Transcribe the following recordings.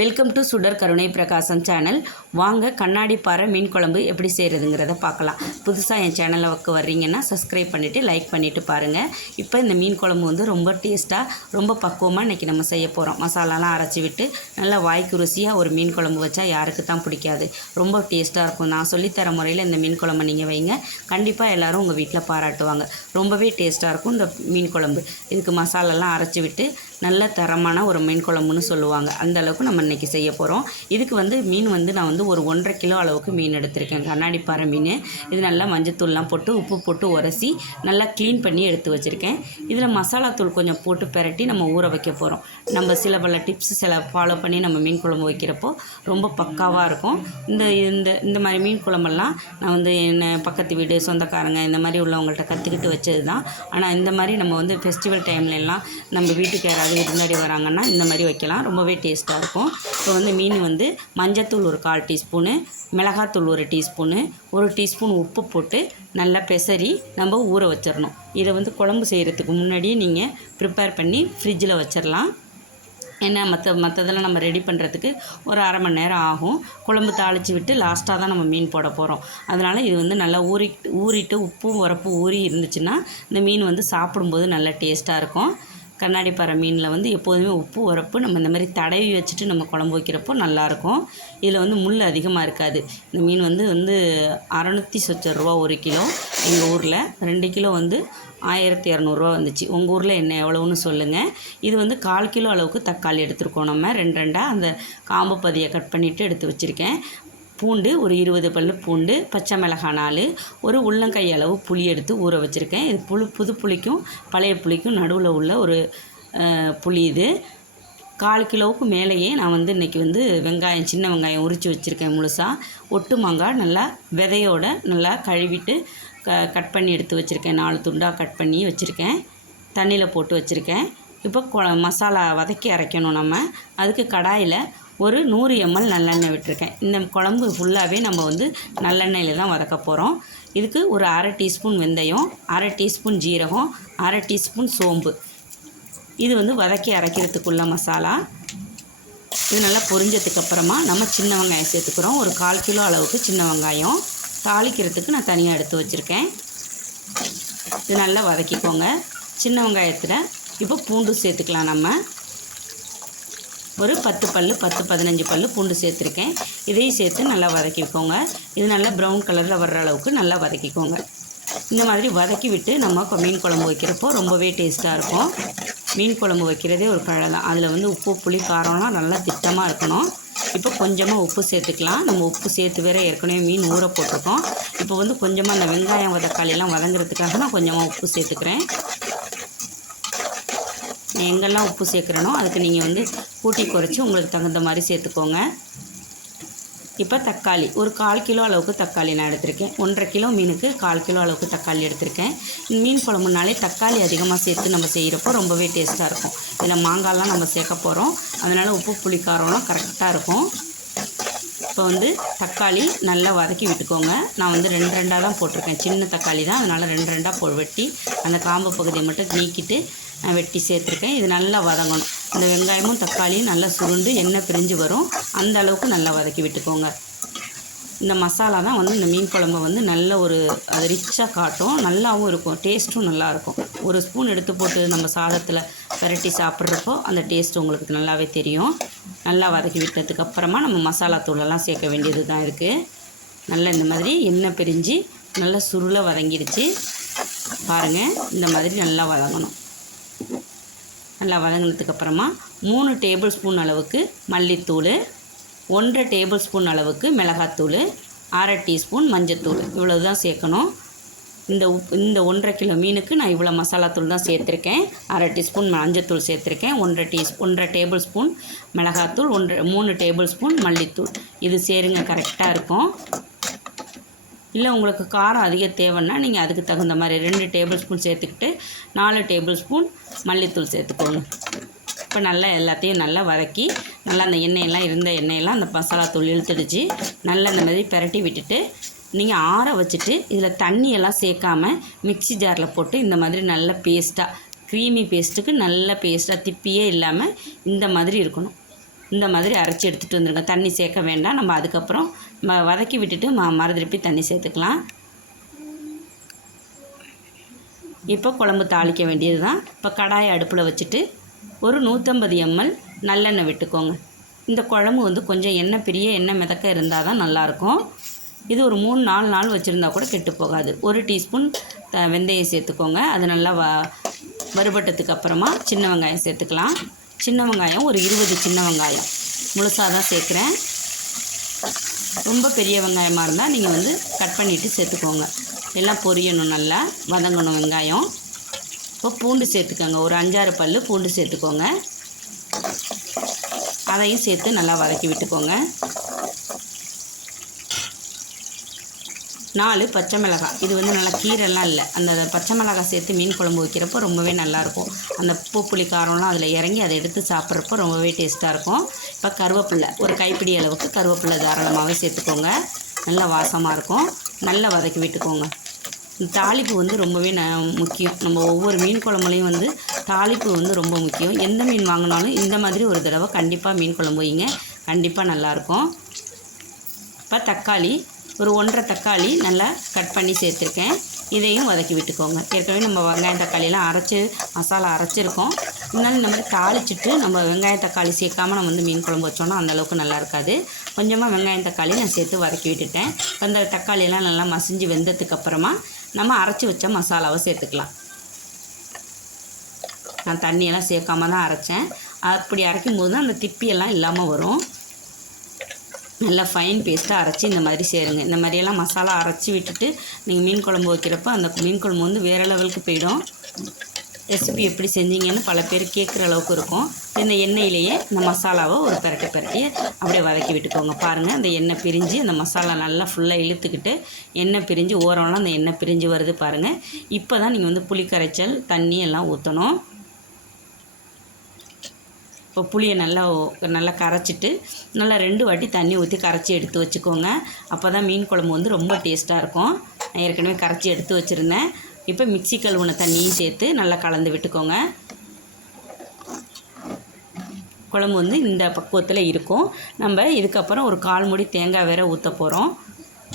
Welcome to சுடர் கருணை பிரகாசம் சேனல் வாங்க கண்ணாடி பாறை மீன் குழம்பு எப்படி செய்கிறதுங்கிறத பார்க்கலாம். புதுசாக என் சேனலுக்கு வர்றீங்கன்னா சப்ஸ்கிரைப் பண்ணிவிட்டு லைக் பண்ணிவிட்டு பாருங்கள் இப்போ இந்த மீன் குழம்பு வந்து ரொம்ப டேஸ்ட்டாக ரொம்ப பக்குவமாக இன்றைக்கி நம்ம செய்ய போகிறோம் மசாலாலாம் அரைச்சி விட்டு நல்லா வாய்க்கு ருசியாக ஒரு மீன் குழம்பு வச்சா யாருக்கு தான் பிடிக்காது. ரொம்ப டேஸ்ட்டாக இருக்கும். நான் சொல்லித்தர முறையில் இந்த மீன் குழம்பு நீங்கள் வைங்க. கண்டிப்பாக எல்லோரும் உங்கள் வீட்டில் பாராட்டுவாங்க. ரொம்பவே டேஸ்ட்டாக இருக்கும் இந்த மீன் குழம்பு. இதுக்கு மசாலாலாம் அரைச்சி விட்டு நல்ல தரமான ஒரு மீன் குழம்புன்னு சொல்லுவாங்க. அந்த அளவுக்கு நம்ம இன்றைக்கி செய்ய போகிறோம் இதுக்கு வந்து மீன் வந்து நான் வந்து ஒரு ஒன்றரை கிலோ அளவுக்கு மீன் எடுத்திருக்கேன். கண்ணாடி பாறை மீன். இது நல்லா மஞ்சத்தூள்லாம் போட்டு உப்பு போட்டு உரசி நல்லா க்ளீன் பண்ணி எடுத்து வச்சுருக்கேன். இதில் மசாலா தூள் கொஞ்சம் போட்டு பெரட்டி நம்ம ஊற வைக்க போகிறோம் நம்ம சில பல டிப்ஸ் சில ஃபாலோ பண்ணி நம்ம மீன் குழம்பு வைக்கிறப்போ ரொம்ப பக்காவாக இருக்கும். இந்த இந்த இந்த மாதிரி மீன் குழம்பெல்லாம் நான் வந்து என்ன பக்கத்து வீடு சொந்தக்காரங்க இந்த மாதிரி உள்ளவங்கள்ட்ட கற்றுக்கிட்டு வச்சது தான் ஆனால் இந்த மாதிரி நம்ம வந்து ஃபெஸ்டிவல் டைம்லலாம் நம்ம வீட்டுக்கு யாராவது விருந்தாடி வராங்கன்னா இந்த மாதிரி வைக்கலாம். ரொம்பவே டேஸ்ட்டாக இருக்கும். இப்போ வந்து மீன் வந்து மஞ்சத்தூள் ஒரு கால் டீஸ்பூனு மிளகாத்தூள் ஒரு டீஸ்பூனு ஒரு டீஸ்பூன் உப்பு போட்டு நல்லா பெசரி நம்ம ஊற வச்சிடணும். இதை வந்து குழம்பு செய்கிறதுக்கு முன்னாடியே நீங்கள் ப்ரிப்பேர் பண்ணி ஃப்ரிட்ஜில் வச்சிடலாம். ஏன்னா மற்ற மற்றதெல்லாம் நம்ம ரெடி பண்ணுறதுக்கு ஒரு அரை மணி நேரம் ஆகும். குழம்பு தாளித்து விட்டு லாஸ்ட்டாக தான் நம்ம மீன் போட போகிறோம் அதனால் இது வந்து நல்லா ஊறி ஊறிட்டு உப்பும் உரப்பும் ஊறி இருந்துச்சுன்னா இந்த மீன் வந்து சாப்பிடும்போது நல்லா டேஸ்ட்டாக இருக்கும். கண்ணாடி பாறை மீனில் வந்து எப்போதுமே உப்பு உரப்பு நம்ம இந்த மாதிரி தடவி வச்சுட்டு நம்ம குழம்பு வைக்கிறப்போ நல்லாயிருக்கும். இதில் வந்து முள் அதிகமாக இருக்காது. இந்த மீன் வந்து வந்து அறநூற்றி சொச்ச ரூபா ஒரு கிலோ எங்கள் ஊரில். ரெண்டு கிலோ வந்து ஆயிரத்தி இரநூறுவா வந்துச்சு. உங்கள் ஊரில் என்ன எவ்வளோன்னு சொல்லுங்கள் இது வந்து கால் கிலோ அளவுக்கு தக்காளி எடுத்துருக்கோம் நம்ம. ரெண்டு ரெண்டாக அந்த காம்பு பதியை கட் பண்ணிவிட்டு எடுத்து வச்சுருக்கேன். பூண்டு ஒரு இருபது பல்லு பூண்டு பச்சை மிளகாய் நாலு ஒரு உள்ளங்கை அளவு புளி எடுத்து ஊற வச்சுருக்கேன். இது புழு புது புளிக்கும் பழைய புளிக்கும் நடுவில் உள்ள ஒரு புளி இது. கால் கிலோவுக்கு மேலேயே நான் வந்து இன்றைக்கி வந்து வெங்காயம் சின்ன வெங்காயம் உரித்து வச்சுருக்கேன் முழுசாக ஒட்டு மாங்காய் நல்லா விதையோட நல்லா கழுவிட்டு க கட் பண்ணி எடுத்து வச்சுருக்கேன். நாலு துண்டாக கட் பண்ணி வச்சுருக்கேன். தண்ணியில் போட்டு வச்சுருக்கேன். இப்போ கொ மசாலா வதக்கி அரைக்கணும் நம்ம. அதுக்கு கடாயில் ஒரு நூறு எம்எல் நல்லெண்ணெய் விட்டுருக்கேன். இந்த குழம்பு ஃபுல்லாகவே நம்ம வந்து நல்லெண்ணெயில் தான் வதக்க போகிறோம் இதுக்கு ஒரு அரை டீஸ்பூன் வெந்தயம் அரை டீஸ்பூன் ஜீரகம் அரை டீஸ்பூன் சோம்பு. இது வந்து வதக்கி அரைக்கிறதுக்குள்ள மசாலா. இது நல்லா பொரிஞ்சதுக்கு அப்புறமா நம்ம சின்ன வெங்காயம் சேர்த்துக்கிறோம். ஒரு கால் கிலோ அளவுக்கு சின்ன வெங்காயம். தாளிக்கிறதுக்கு நான் தனியாக எடுத்து வச்சுருக்கேன். இது நல்லா வதக்கிக்கோங்க. சின்ன வெங்காயத்தில் இப்போ பூண்டு சேர்த்துக்கலாம் நம்ம. ஒரு பத்து பல் பத்து பதினஞ்சு பல்லு பூண்டு சேர்த்துருக்கேன். இதையும் சேர்த்து நல்லா வதக்கிக்கோங்க. இது நல்லா ப்ரௌன் கலரில் வர்ற அளவுக்கு நல்லா வதக்கிக்கோங்க. இந்த மாதிரி வதக்கி விட்டு நம்ம மீன் குழம்பு வைக்கிறப்போ ரொம்பவே டேஸ்ட்டாக இருக்கும். மீன் குழம்பு வைக்கிறதே ஒரு பழம் தான். அதில் வந்து உப்பு புளி காரம்லாம் நல்லா திட்டமாக இருக்கணும். இப்போ கொஞ்சமாக உப்பு சேர்த்துக்கலாம். நம்ம உப்பு சேர்த்து வேற ஏற்கனவே மீன் ஊற போட்டிருக்கோம். இப்போ வந்து கொஞ்சமாக அந்த வெங்காயம் தக்காளியெல்லாம் வதங்குறதுக்காக நான் கொஞ்சமாக உப்பு சேர்த்துக்கிறேன். எங்கெல்லாம் உப்பு சேர்க்குறனோ அதுக்கு நீங்கள் வந்து கூட்டி குறைச்சி உங்களுக்கு தகுந்த மாதிரி சேர்த்துக்கோங்க. இப்போ தக்காளி ஒரு கால் கிலோ அளவுக்கு தக்காளி நான் எடுத்திருக்கேன். ஒன்றரை கிலோ மீனுக்கு கால் கிலோ அளவுக்கு தக்காளி எடுத்திருக்கேன். மீன் குழம்புனாலே தக்காளி அதிகமாக சேர்த்து நம்ம செய்கிறப்போ ரொம்பவே டேஸ்ட்டாக இருக்கும். இதில் மாங்காய்லாம் நம்ம சேர்க்க போகிறோம் அதனால் உப்பு புளிக்காரம்லாம் கரெக்டாக இருக்கும். இப்போ வந்து தக்காளி நல்லா வதக்கி விட்டுக்கோங்க. நான் வந்து ரெண்டு ரெண்டாக தான் போட்டிருக்கேன். சின்ன தக்காளி தான். அதனால் ரெண்டு ரெண்டாக போ வெட்டி அந்த காம்பு பகுதியை மட்டும் நீக்கிட்டு நான் வெட்டி சேர்த்துருக்கேன். இது நல்லா வதங்கணும். இந்த வெங்காயமும் தக்காளியும் நல்லா சுருண்டு எண்ணெய் பிரிஞ்சு வரும். அந்த அளவுக்கு நல்லா வதக்கி விட்டுக்கோங்க. இந்த மசாலா தான் வந்து இந்த மீன் குழம்பை வந்து நல்ல ஒரு அது ரிச்சாக காட்டும். நல்லாவும் இருக்கும். டேஸ்ட்டும் நல்லாயிருக்கும் ஒரு ஸ்பூன் எடுத்து போட்டு நம்ம சாதத்தில் பரட்டி சாப்பிட்றப்போ அந்த டேஸ்ட் உங்களுக்கு நல்லாவே தெரியும். நல்லா வதக்கி விட்டதுக்கு அப்புறமா நம்ம மசாலா தூளெல்லாம் சேர்க்க வேண்டியது தான் இருக்குது நல்லா இந்த மாதிரி எண்ணெய் பிரிஞ்சு நல்லா சுருளை வதங்கிடுச்சு பாருங்கள் இந்த மாதிரி நல்லா வதங்கணும். நல்லா வதங்கினதுக்கப்புறமா மூணு டேபிள் ஸ்பூன் அளவுக்கு மல்லித்தூள் ஒன்றரை டேபிள் ஸ்பூன் அளவுக்கு மிளகாத்தூள் அரை டீஸ்பூன் மஞ்சத்தூள். இவ்வளோ தான் சேர்க்கணும். இந்த உப் இந்த ஒன்றரை கிலோ மீனுக்கு நான் இவ்வளோ மசாலாத்தூள் தான் சேர்த்துருக்கேன். அரை டீஸ்பூன் மஞ்சத்தூள் சேர்த்துருக்கேன். ஒன்றரை டீஸ் ஒன்றரை டேபிள் ஸ்பூன் மிளகாத்தூள் ஒன்றரை மூணு டேபிள் ஸ்பூன் மல்லித்தூள். இது சேருங்க கரெக்டாக இருக்கும். இல்லை உங்களுக்கு காரம் அதிக தேவைன்னா நீங்கள் அதுக்கு தகுந்த மாதிரி ரெண்டு டேபிள் ஸ்பூன் சேர்த்துக்கிட்டு நாலு டேபிள் ஸ்பூன் மல்லித்தூள் சேர்த்துக்கோங்க. இப்போ நல்லா எல்லாத்தையும் நல்லா வதக்கி நல்லா அந்த எண்ணெயெல்லாம் இருந்த எண்ணெயெல்லாம் அந்த மசாலா தூள் இழுத்துடுச்சு. நல்லா இந்த மாதிரி பிரட்டி விட்டுட்டு நீங்கள் ஆற வச்சுட்டு இதில் தண்ணியெல்லாம் சேர்க்காம மிக்ஸி ஜாரில் போட்டு இந்த மாதிரி நல்ல பேஸ்ட்டாக க்ரீமி பேஸ்ட்டுக்கு நல்ல பேஸ்ட்டாக திப்பியே இல்லாமல் இந்த மாதிரி இருக்கணும். இந்த மாதிரி அரைச்சி எடுத்துகிட்டு வந்துருங்க. தண்ணி சேர்க்க வேண்டாம். நம்ம அதுக்கப்புறம் ம வதக்கி விட்டுட்டு ம மறுதிருப்பி தண்ணி சேர்த்துக்கலாம். இப்போ குழம்பு தாளிக்க வேண்டியது தான் இப்போ கடாயை அடுப்பில் வச்சுட்டு ஒரு நூற்றம்பது எம்எல் நல்லெண்ணெய் விட்டுக்கோங்க. இந்த குழம்பு வந்து கொஞ்சம் எண்ணெய் பெரிய எண்ணெய் மிதக்க இருந்தால் தான் நல்லாயிருக்கும். இது ஒரு மூணு நாலு நாள் வச்சுருந்தா கூட கெட்டு போகாது. ஒரு டீஸ்பூன் த வெந்தயம் சேர்த்துக்கோங்க. அது நல்லா வ வறுபட்டதுக்கு அப்புறமா சின்ன வெங்காயம் சேர்த்துக்கலாம். சின்ன வெங்காயம் ஒரு இருபது சின்ன வெங்காயம். முழுசாக தான் சேர்க்குறேன். ரொம்ப பெரிய வெங்காயமாக இருந்தால் நீங்கள் வந்து கட் பண்ணிவிட்டு சேர்த்துக்கோங்க. எல்லாம் பொரியணும் நல்லா வதங்கணும் வெங்காயம். இப்போ பூண்டு சேர்த்துக்கோங்க. ஒரு அஞ்சாறு பல் பூண்டு சேர்த்துக்கோங்க. அதையும் சேர்த்து நல்லா வதக்கி விட்டுக்கோங்க. நாலு பச்சை மிளகாய். இது வந்து நல்லா கீரைலாம் இல்லை. அந்த பச்சை மிளகாய் சேர்த்து மீன் குழம்பு வைக்கிறப்போ ரொம்பவே நல்லாயிருக்கும். அந்த உப்பு புளி காரம்லாம் அதில் இறங்கி அதை எடுத்து சாப்பிட்றப்போ ரொம்பவே டேஸ்ட்டாக இருக்கும். இப்போ கருவேப்பில்லை. ஒரு கைப்பிடி அளவுக்கு கருவேப்பில்லை தாராளமாகவே சேர்த்துக்கோங்க. நல்லா வாசமாக இருக்கும். நல்லா வதக்கி விட்டுக்கோங்க. தாளிப்பு வந்து ரொம்பவே ந முக்கியம். நம்ம ஒவ்வொரு மீன் குழம்புலையும் வந்து தாளிப்பு வந்து ரொம்ப முக்கியம். எந்த மீன் வாங்கினாலும் இந்த மாதிரி ஒரு தடவை கண்டிப்பாக மீன் குழம்பு வைங்க. கண்டிப்பாக நல்லாயிருக்கும் இப்போ தக்காளி ஒரு ஒன்றரை தக்காளி நல்லா கட் பண்ணி சேர்த்துருக்கேன். இதையும் வதக்கி விட்டுக்கோங்க. ஏற்கனவே நம்ம வெங்காயம் தக்காளியெல்லாம் அரைச்சி மசாலா அரைச்சிருக்கோம். இருந்தாலும் இந்த மாதிரி தாளிச்சிட்டு நம்ம வெங்காயம் தக்காளி சேர்க்காம நம்ம வந்து மீன் குழம்பு வச்சோன்னா அந்தளவுக்கு நல்லா இருக்காது. கொஞ்சமாக வெங்காயம் தக்காளி நான் சேர்த்து வதக்கி விட்டுட்டேன். அந்த தக்காளியெல்லாம் நல்லா மசிஞ்சு வெந்ததுக்கப்புறமா நம்ம அரைச்சி வச்ச மசாலாவை சேர்த்துக்கலாம். நான் தண்ணியெல்லாம் சேர்க்காம தான் அரைச்சேன். அப்படி அரைக்கும் போது தான் அந்த திப்பியெல்லாம் இல்லாமல் வரும். நல்லா ஃபைன் பேஸ்ட்டாக அரைச்சி இந்த மாதிரி சேருங்க. இந்த மாதிரியெல்லாம் மசாலா அரைச்சி விட்டுட்டு நீங்கள் மீன் குழம்பு வைக்கிறப்ப அந்த மீன் குழம்பு வந்து வேறு லெவலுக்கு போயிடும். ரெசிபி எப்படி செஞ்சீங்கன்னு பல பேர் கேட்குற அளவுக்கு இருக்கும். இந்த எண்ணெயிலேயே இந்த மசாலாவை ஒரு பரட்டை பரட்டி அப்படியே வதக்கி விட்டுக்கோங்க. பாருங்கள் அந்த எண்ணெய் பிரிஞ்சு அந்த மசாலா நல்லா ஃபுல்லாக இழுத்துக்கிட்டு எண்ணெய் பிரிஞ்சு ஓரம்லாம் அந்த எண்ணெய் பிரிஞ்சு வருது பாருங்கள் இப்போ தான் நீங்கள் வந்து புளி கரைச்சல் தண்ணி எல்லாம் ஊற்றணும் இப்போ புளியை நல்லா நல்லா கரைச்சிட்டு நல்லா ரெண்டு வாட்டி தண்ணி ஊற்றி கரைச்சி எடுத்து வச்சுக்கோங்க. அப்போ தான் மீன் குழம்பு வந்து ரொம்ப டேஸ்ட்டாக இருக்கும். நான் ஏற்கனவே கரைச்சி எடுத்து வச்சுருந்தேன். இப்போ மிக்ஸி கழுவுன தண்ணியும் சேர்த்து நல்லா கலந்து விட்டுக்கோங்க. குழம்பு வந்து இந்த பக்குவத்தில் இருக்கும். நம்ம இதுக்கப்புறம் ஒரு கால் மூடி தேங்காய் வேற ஊற்ற போகிறோம்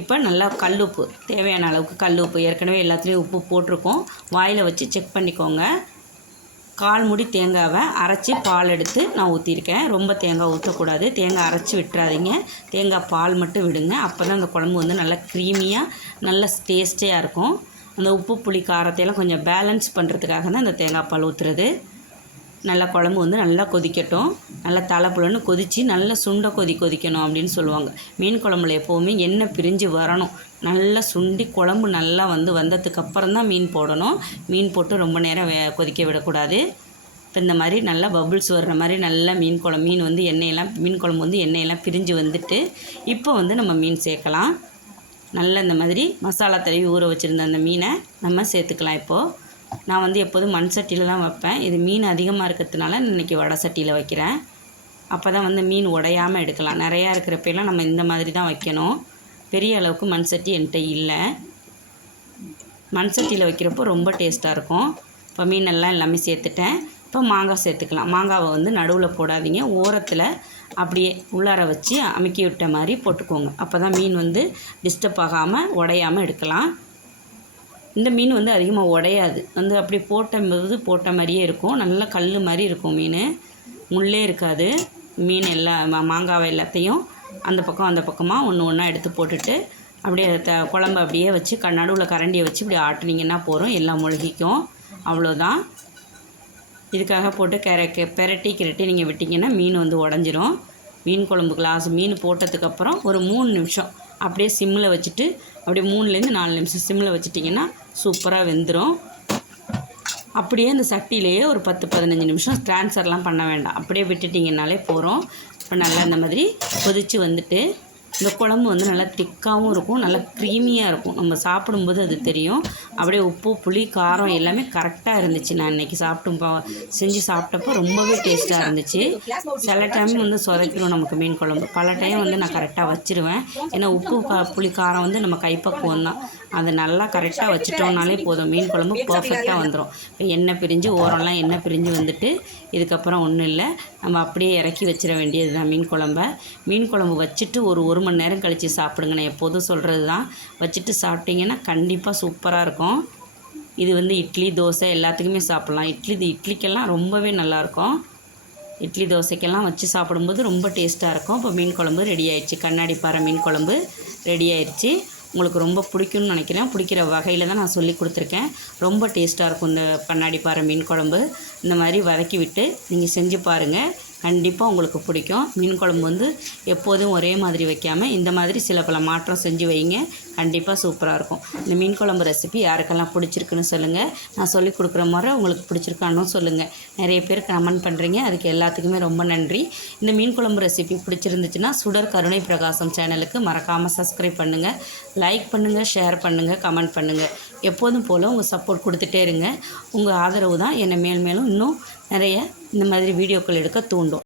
இப்போ நல்லா கல் உப்பு தேவையான அளவுக்கு கல் உப்பு ஏற்கனவே எல்லாத்துலேயும் உப்பு போட்டிருக்கோம். வாயில் வச்சு செக் பண்ணிக்கோங்க. கால் முடி தேங்காவை அரைச்சி பால் எடுத்து நான் ஊற்றிருக்கேன் ரொம்ப தேங்காய் ஊற்றக்கூடாது தேங்காய் அரைச்சி விட்டுறாதீங்க. தேங்காய் பால் மட்டும் விடுங்க. அப்போ தான் அந்த குழம்பு வந்து நல்லா க்ரீமியாக நல்ல டேஸ்டியாக இருக்கும். அந்த உப்பு புளி காரத்தையெல்லாம் கொஞ்சம் பேலன்ஸ் பண்ணுறதுக்காக தான் இந்த தேங்காய் பால் ஊற்றுறது நல்லா குழம்பு வந்து நல்லா கொதிக்கட்டும். நல்லா தலைப்புலன்னு கொதித்து நல்லா சுண்டை கொதி கொதிக்கணும் அப்படின்னு சொல்லுவாங்க. மீன் குழம்புல எப்போவுமே எண்ணெய் பிரிஞ்சு வரணும். நல்லா சுண்டி குழம்பு நல்லா வந்து வந்ததுக்கப்புறம் தான் மீன் போடணும். மீன் போட்டு ரொம்ப நேரம் வே கொதிக்க விடக்கூடாது. இப்போ இந்த மாதிரி நல்லா பபுள்ஸ் வர்ற மாதிரி நல்லா மீன் குழம்பு மீன் வந்து எண்ணெயெல்லாம் மீன் குழம்பு வந்து எண்ணெயெல்லாம் பிரிஞ்சு வந்துட்டு இப்போ வந்து நம்ம மீன் சேர்க்கலாம். நல்லா இந்த மாதிரி மசாலா தடவி ஊற வச்சுருந்த அந்த மீனை நம்ம சேர்த்துக்கலாம் இப்போது நான் வந்து எப்போதும் மண் சட்டியில் தான் வைப்பேன். இது மீன் அதிகமாக இருக்கிறதுனால இன்றைக்கி வடை சட்டியில் வைக்கிறேன். அப்போ தான் வந்து மீன் உடையாமல் எடுக்கலாம். நிறையா இருக்கிறப்பெல்லாம் நம்ம இந்த மாதிரி தான் வைக்கணும். பெரிய அளவுக்கு மண் சட்டி என்கிட்ட இல்லை. மண் சட்டியில் வைக்கிறப்போ ரொம்ப டேஸ்ட்டாக இருக்கும். இப்போ மீனெல்லாம் எல்லாமே சேர்த்துட்டேன். இப்போ மாங்காய் சேர்த்துக்கலாம். மாங்காவை வந்து நடுவில் போடாதீங்க. ஓரத்தில் அப்படியே உள்ளார வச்சு அமுக்கி விட்ட மாதிரி போட்டுக்கோங்க. அப்போ தான் மீன் வந்து டிஸ்டர்ப் ஆகாமல் உடையாமல் எடுக்கலாம். இந்த மீன் வந்து அதிகமாக உடையாது. வந்து அப்படி போட்டபோது போட்ட மாதிரியே இருக்கும். நல்லா கல் மாதிரி இருக்கும் மீன். முள்ளே இருக்காது. மீன் எல்லா மா- மாங்காவை எல்லாத்தையும் அந்த பக்கம் அந்த பக்கமாக ஒன்று ஒன்றா எடுத்து போட்டுட்டு அப்படியே த குழம்பு அப்படியே வச்சு க நடுவில் கரண்டியை வச்சு இப்படி ஆட்டுனீங்கன்னா போதும். எல்லாம் முழுகிக்கும். அவ்வளோதான் இதுக்காக போட்டு கெர பெரட்டி கிரட்டி நீங்கள் விட்டிங்கன்னா மீன் வந்து உடஞ்சிரும். மீன் குழம்பு கிளாஸ் மீன் போட்டதுக்கப்புறம் ஒரு மூணு நிமிஷம் அப்படியே சிம்மில் வச்சுட்டு அப்படியே மூணுலேருந்து நாலு நிமிஷம் சிம்மில் வச்சுட்டிங்கன்னா சூப்பராக வெந்துடும் அப்படியே அந்த சட்டியிலேயே ஒரு பத்து பதினஞ்சு நிமிஷம் ட்ரான்ஸ்ஃபர்லாம் பண்ண வேண்டாம். அப்படியே விட்டுட்டிங்கனாலே போகிறோம் இப்போ நல்லா இந்த மாதிரி கொதித்து வந்துட்டு இந்த குழம்பு வந்து நல்லா திக்காகவும் இருக்கும் நல்லா க்ரீமியாக இருக்கும். நம்ம சாப்பிடும்போது அது தெரியும். அப்படியே உப்பு புளி காரம் எல்லாமே கரெக்டாக இருந்துச்சு. நான் இன்றைக்கி சாப்பிட்டும் பா செஞ்சு சாப்பிட்டப்போ ரொம்பவே டேஸ்ட்டாக இருந்துச்சு. சில டைம் வந்து சொதப்பிடும் நமக்கு மீன் குழம்பு. பல டைம் வந்து நான் கரெக்டாக வச்சுருவேன். ஏன்னா உப்பு கா புளி காரம் வந்து நம்ம கைப்பக்குவம் தான் அதை நல்லா கரெக்டாக வச்சுட்டோம்னாலே போதும். மீன் குழம்பு பர்ஃபெக்டாக வந்துடும் இப்போ எண்ணெய் பிரிஞ்சு ஓரம்லாம் எண்ணெய் பிரிஞ்சு வந்துட்டு இதுக்கப்புறம் ஒன்றும் இல்லை. நம்ம அப்படியே இறக்கி வச்சிட வேண்டியது தான் மீன் குழம்ப. மீன் குழம்பு வச்சுட்டு ஒரு ஒரு மணி நேரம் கழித்து சாப்பிடுங்க நான் எப்போதும் சொல்கிறது தான் வச்சுட்டு சாப்பிட்டீங்கன்னா கண்டிப்பாக சூப்பராக இருக்கும். இது வந்து இட்லி தோசை எல்லாத்துக்குமே சாப்பிட்லாம். இட்லி இட்லிக்கெல்லாம் ரொம்பவே நல்லாயிருக்கும். இட்லி தோசைக்கெல்லாம் வச்சு சாப்பிடும்போது ரொம்ப டேஸ்ட்டாக இருக்கும். இப்போ மீன் குழம்பு ரெடி ஆயிடுச்சு. கண்ணாடி பாறை மீன் குழம்பு ரெடி ஆயிடுச்சு. உங்களுக்கு ரொம்ப பிடிக்கும்னு நினைக்கிறேன். பிடிக்கிற வகையில் தான் நான் சொல்லி கொடுத்துருக்கேன். ரொம்ப டேஸ்ட்டாக இருக்கும் இந்த கண்ணாடி பாறை மீன் குழம்பு. இந்த மாதிரி வதக்கி விட்டு நீங்கள் செஞ்சு பாருங்கள் கண்டிப்பாக உங்களுக்கு பிடிக்கும். மீன் குழம்பு வந்து எப்போதும் ஒரே மாதிரி வைக்காமல் இந்த மாதிரி சில பல மாற்றம் செஞ்சு வைங்க. கண்டிப்பாக சூப்பராக இருக்கும். இந்த மீன் குழம்பு ரெசிபி யாருக்கெல்லாம் பிடிச்சிருக்குன்னு சொல்லுங்கள் நான் சொல்லி கொடுக்குற முறை உங்களுக்கு பிடிச்சிருக்கான்னு சொல்லுங்கள் நிறைய பேர் கமெண்ட் பண்ணுறீங்க அதுக்கு எல்லாத்துக்குமே ரொம்ப நன்றி. இந்த மீன் குழம்பு ரெசிபி பிடிச்சிருந்துச்சுன்னா சுடர் கருணை பிரகாசம் சேனலுக்கு மறக்காமல் சப்ஸ்கிரைப் பண்ணுங்கள் லைக் பண்ணுங்கள் ஷேர் பண்ணுங்கள் கமெண்ட் பண்ணுங்கள் எப்போதும் போல் உங்கள் சப்போர்ட் கொடுத்துட்டே இருங்க. உங்கள் ஆதரவு தான் என்னை மேல் மேலும் இன்னும் நிறைய இந்த மாதிரி வீடியோக்கள் எடுக்க தூண்டும்.